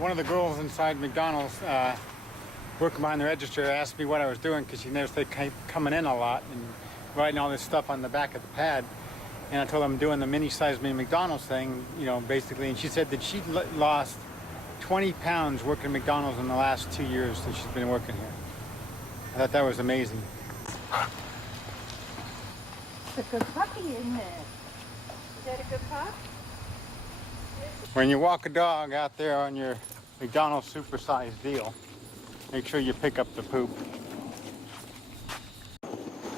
One of the girls inside McDonald's working behind the register asked me what I was doing because she noticed they kept coming in a lot and writing all this stuff on the back of the pad. And I told her I'm doing the mini-size mini McDonald's thing, you know, basically. And she said that she lost 20 pounds working at McDonald's in the last 2 years that she's been working here. I thought that was amazing. It's a good puppy, isn't it? Is that a good pup? When you walk a dog out there on your McDonald's supersized deal, make sure you pick up the poop.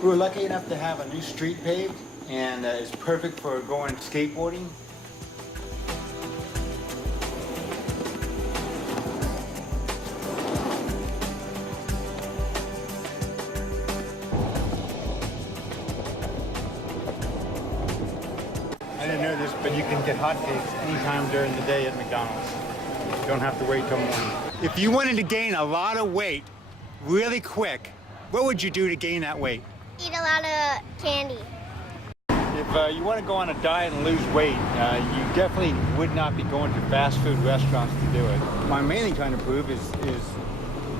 We were lucky enough to have a new street paved, and it's perfect for going skateboarding. I didn't know this, but you can get hotcakes anytime during the day at McDonald's. You don't have to wait till morning. If you wanted to gain a lot of weight really quick, what would you do to gain that weight? Eat a lot of candy. If you want to go on a diet and lose weight, you definitely would not be going to fast food restaurants to do it. What I'm mainly trying to prove is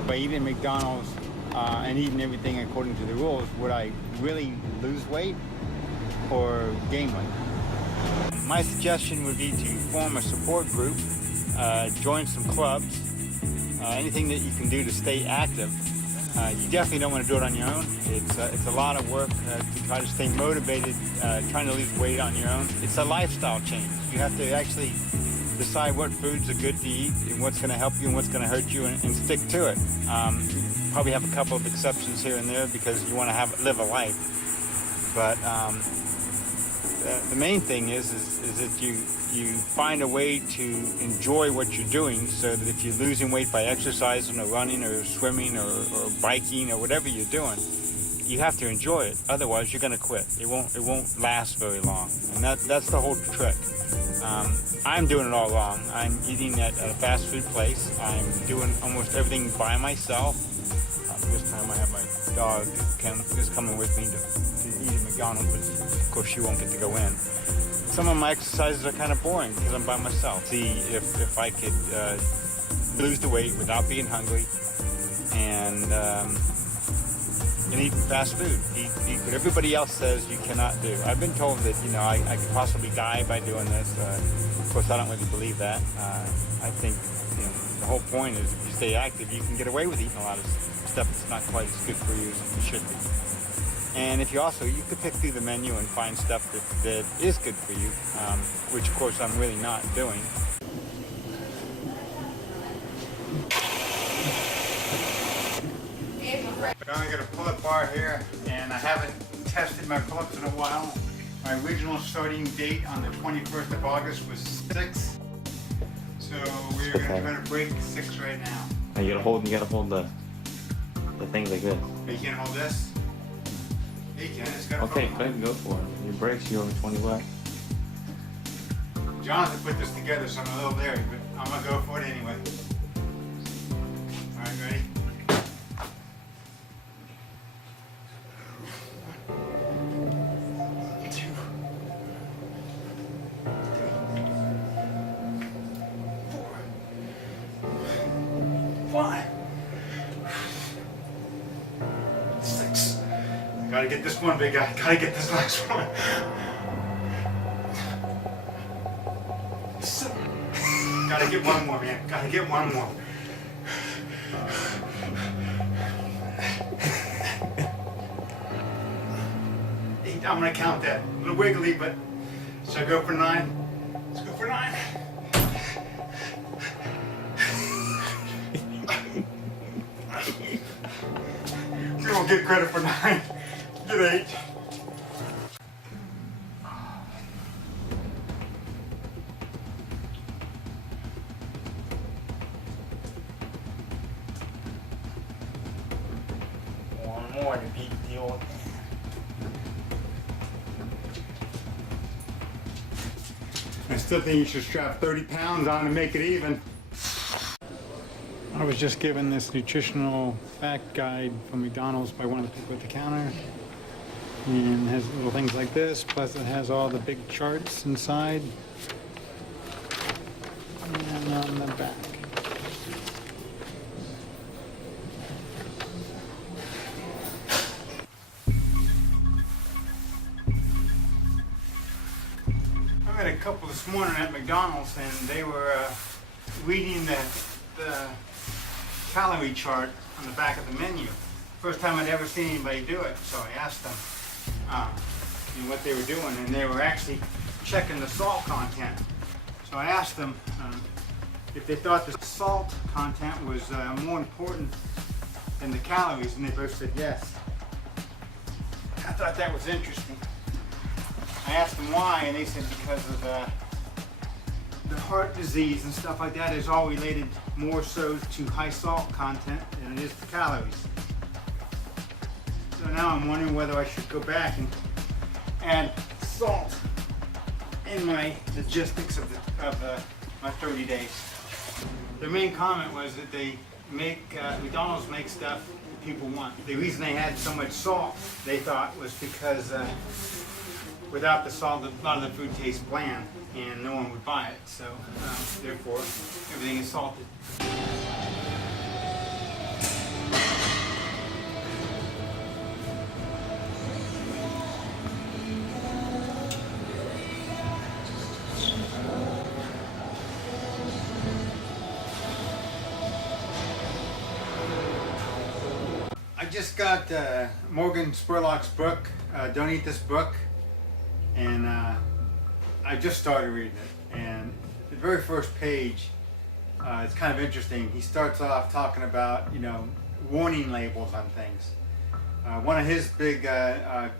by eating McDonald's and eating everything according to the rules, would I really lose weight or gain weight? My suggestion would be to form a support group, join some clubs, anything that you can do to stay active. You definitely don't want to do it on your own. It's a lot of work to try to stay motivated, trying to lose weight on your own. It's a lifestyle change. You have to actually decide what foods are good to eat and what's going to help you and what's going to hurt you, and stick to it. You probably have a couple of exceptions here and there because you want to live a life. But the main thing is that you find a way to enjoy what you're doing, so that if you're losing weight by exercising or running or swimming or biking or whatever you're doing, you have to enjoy it. Otherwise, you're going to quit. It won't last very long, and that's the whole trick. I'm doing it all wrong. I'm eating at a fast food place. I'm doing almost everything by myself. This time I have my dog is coming with me to eat at McDonald's, but of course she won't get to go in. Some of my exercises are kind of boring because I'm by myself. See if I could lose the weight without being hungry and eat fast food. Eat what everybody else says you cannot do. I've been told that, you know, I could possibly die by doing this. Of course, I don't really believe that. I think, you know, the whole point is if you stay active, you can get away with eating a lot of stuff that's not quite as good for you as it should be. And if you could pick through the menu and find stuff that is good for you, which of course I'm really not doing. But I'm gonna pull-up bar here, and I haven't tested my pull-ups in a while. My original starting date on the 21st of August was 6. So we're gonna try to break 6 right now. You gotta hold the things like this. But you can't hold this? Yeah, you can. It's got Okay, go for it. Your brakes, you over 20 what? Jonathan put this together, so I'm a little leery, but I'm gonna go for it anyway. All right, ready? Gotta get this one, big guy. Gotta get this last one. Gotta get one more, man. Gotta get one more. I'm gonna count that. A little wiggly, but should I go for 9? Let's go for 9. You don't get credit for 9. Get 8. One more to beat the old. I still think you should strap 30 pounds on to make it even. I was just given this nutritional fact guide from McDonald's by one of the people at the counter. And it has little things like this, plus it has all the big charts inside. And on the back. met a couple this morning at McDonald's, and they were reading the calorie chart on the back of the menu. First time I'd ever seen anybody do it, so I asked them what they were doing, and they were actually checking the salt content. So I asked them if they thought the salt content was more important than the calories, and they both said yes. I thought that was interesting. I asked them why, and they said because of the heart disease and stuff like that is all related more so to high salt content than it is to calories. So now I'm wondering whether I should go back and add salt in my logistics of my 30 days. Their main comment was that they McDonald's makes stuff that people want. The reason they had so much salt, they thought, was because without the salt, a lot of the food tastes bland, and no one would buy it. So therefore, everything is salted. I just got Morgan Spurlock's book, Don't Eat This Book, and I just started reading it. And the very first page, it's kind of interesting. He starts off talking about, warning labels on things. One of his big, I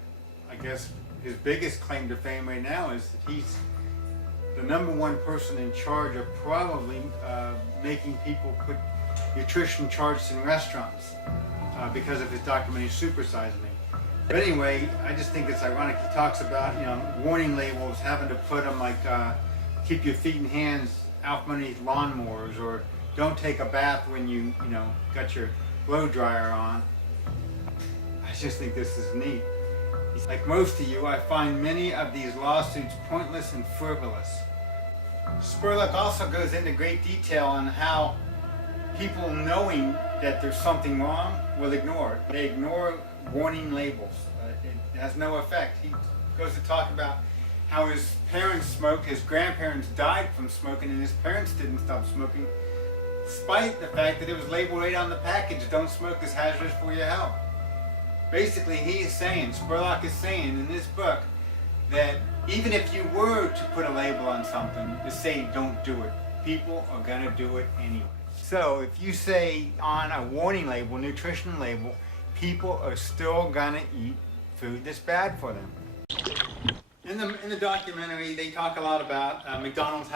guess, his biggest claim to fame right now is that he's the #1 person in charge of probably making people put nutrition charts in restaurants. Because of his documentary Super Size Me. But anyway, I just think it's ironic. He talks about, warning labels, having to put them like, keep your feet and hands out from underneath lawnmowers, or don't take a bath when you, got your blow dryer on. I just think this is neat. Like most of you, I find many of these lawsuits pointless and frivolous. Spurlock also goes into great detail on how people knowing that there's something wrong will ignore it. They ignore warning labels. It has no effect. He goes to talk about how his parents smoked, his grandparents died from smoking, and his parents didn't stop smoking, despite the fact that it was labeled right on the package, don't smoke, it's hazardous for your health. Basically, he is saying, Spurlock is saying in this book, that even if you were to put a label on something to say don't do it, people are going to do it anyway. So if you say on a warning label, nutrition label, people are still gonna eat food that's bad for them. In the documentary, they talk a lot about McDonald's